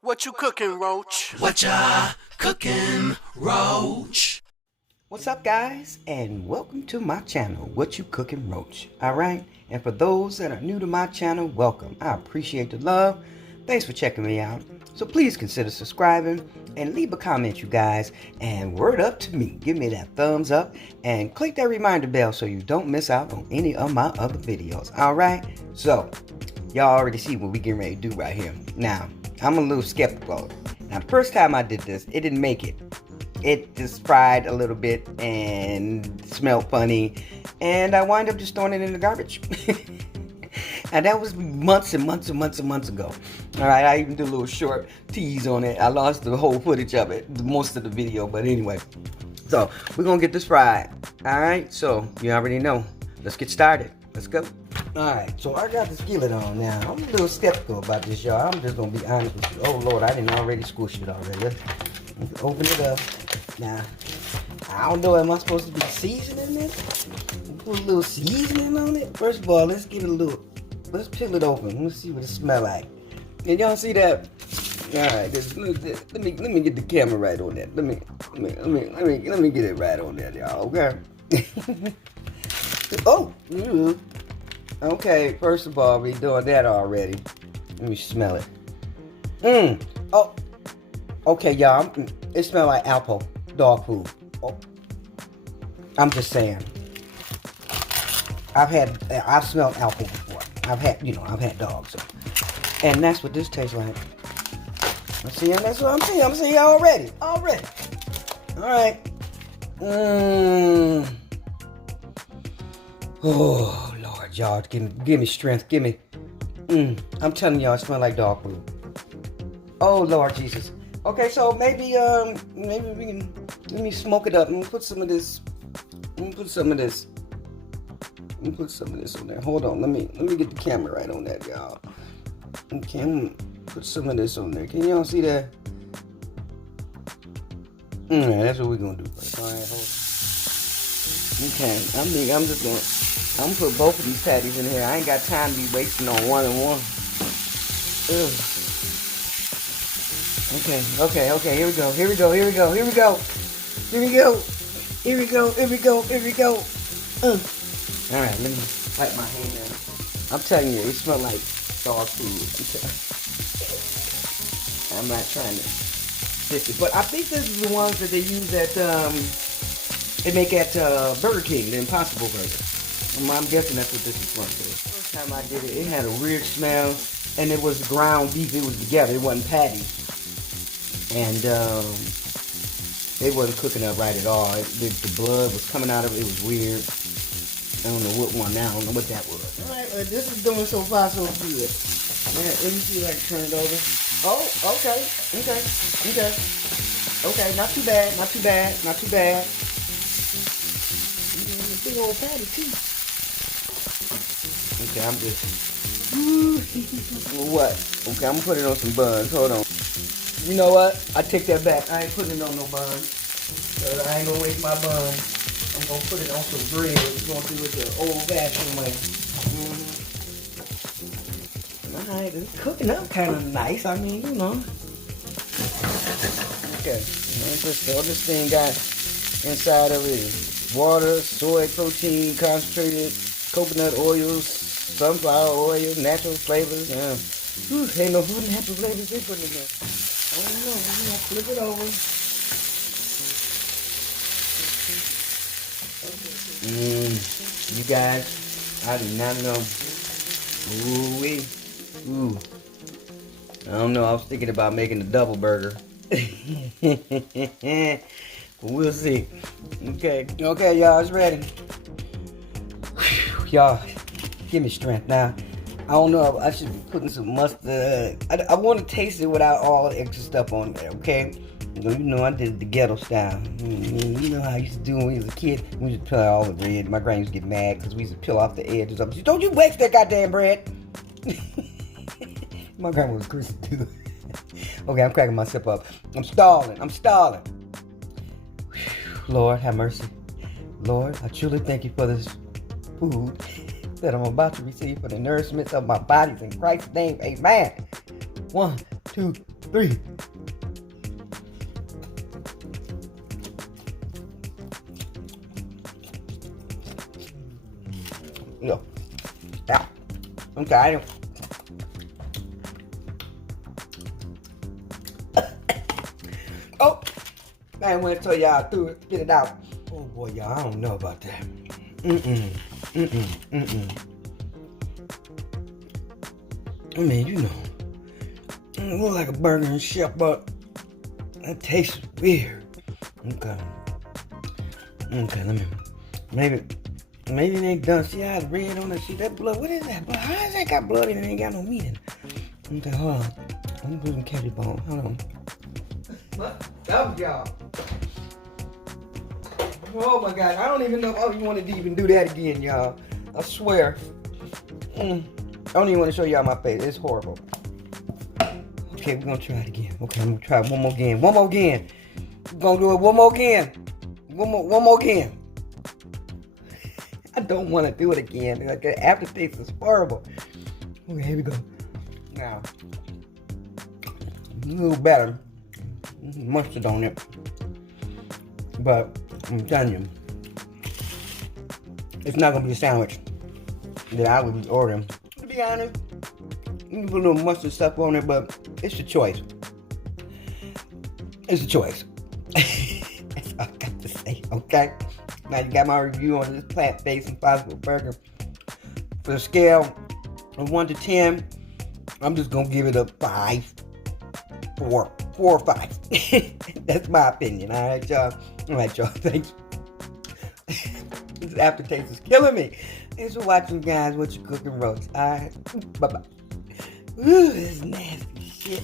What you cooking, Roach? What ya cooking, Roach? What's up, guys, and welcome to my channel, What You Cooking, Roach. Alright, and for those that are new to my channel, welcome. I appreciate the love. Thanks for checking me out. So please consider subscribing and leave a comment, you guys. And word up to me, give me that thumbs up and click that reminder bell so you don't miss out on any of my other videos. Alright, so y'all already see what we getting ready to do right here. Now, I'm a little skeptical. Now, the first time I did this, it didn't make it. It just fried a little bit and smelled funny, and I wind up just throwing it in the garbage. And that was months and months and months and months ago. Alright, I even did a little short tease on it. I lost the whole footage of it, most of the video, but anyway. So, we're gonna get this fried. Alright, so you already know. Let's get started. Let's go. Alright, so I got the skillet on now. I'm a little skeptical about this, y'all. I'm just gonna be honest with you. Oh Lord, I didn't already squish it already. Let's open it up. Now, I don't know, am I supposed to be seasoning this? Put a little seasoning on it? First of all, let's give it a little, let's peel it open. Let's see what it smells like. Can y'all see that? Alright, let me get the camera right on that. Let me get it right on that, y'all, okay? Oh! Okay, first of all, we doing that already. Let me smell it. Oh! Okay, y'all, it smells like apple dog food. Oh. I'm just saying. I've smelled apple before. I've had dogs. So. And that's what this tastes like. See, and that's what I'm seeing. I'm seeing already. Alright. Oh, Lord, y'all, give me strength. Give me. I'm telling y'all, it smells like dog food. Oh, Lord Jesus. Okay, so maybe we can, let me smoke it up and put some of this. Let me put some of this on there. Hold on, let me get the camera right on that, y'all. Okay, I'm gonna put some of this on there. Can y'all see that? That's what we're gonna do first. Alright, hold on. Okay, I'm gonna put both of these patties in here. I ain't got time to be wasting on one and one. Ugh. Okay, here we go. Alright, let me wipe my hand down. I'm telling you, it smells like dog food. I'm not trying to fix it, but I think this is the ones that they use at, they make at Burger King, the Impossible Burger. I'm guessing that's what this is from. First time I did it, it had a weird smell, and it was ground beef. It was together. It wasn't patties. And they wasn't cooking up right at all. The blood was coming out of it. It was weird. I don't know what one now. I don't know what that was. Alright, this is doing so far so good. Yeah, let me see if I can turn it over. Oh, okay. Okay, not too bad. Big old patty too. Okay, I'm just... What? Okay, I'm gonna put it on some buns. Hold on. You know what? I take that back. I ain't putting it on no bun. I ain't gonna waste my bun. I'm gonna put it on some bread. We're gonna do it the old-fashioned way. Alright, it's cooking up kind of nice. I mean, you know. Okay. Just all this thing got inside of it is water, soy protein, concentrated coconut oils, sunflower oil, natural flavors. Ain't no natural flavors they putting in there. I don't know. I'm gonna flip it over. You guys, I do not know. Ooh. I don't know. I was thinking about making a double burger. But we'll see. Okay, y'all, it's ready. Y'all, give me strength now. I don't know, I should be putting some mustard. I want to taste it without all the extra stuff on there, okay? You know, I did it the ghetto style. You know how I used to do when we was a kid? We used to peel all the bread. My grandma used to get mad because we used to peel off the edges of it. Don't you waste that goddamn bread! My grandma was crazy too. Okay, I'm cracking myself up. I'm stalling. Lord, have mercy. Lord, I truly thank you for this food that I'm about to receive for the nourishment of my bodies in Christ's name. Amen. 1, 2, 3. Look. Yeah. Okay. Oh, I want to tell y'all through it, spit it out. Oh boy, y'all, I don't know about that. I mean, you know, it looks like a burger and shit, but it tastes weird. Okay, let me, maybe they done. See how it's red on it? See that blood? What is that blood? How does that got blood in it and ain't got no meat in it? Okay, hold on. Let me put some ketchup on. Hold on. What? That was y'all. Oh my God, I don't even know if I wanted to even do that again, y'all. I swear. I don't even want to show y'all my face. It's horrible. Okay, we're gonna try it again. Okay, I'm gonna try it one more again. We're gonna do it one more again. One more again. I don't want to do it again. Like the aftertaste is horrible. Okay, here we go. Now, a little better. Mustard on it. But I'm telling you, it's not gonna be a sandwich that I would be ordering. To be honest, you can put a little mustard stuff on it, but it's your choice. It's a choice. That's all I got to say, okay? Now you got my review on this plant-based Impossible Burger. For the scale of 1 to 10, I'm just gonna give it a 5, 4 or 5. That's my opinion. All right, y'all. Thanks. This aftertaste is killing me. Thanks for watching, guys. What you cooking, roast? All right. Bye-bye. Ooh, this is nasty shit.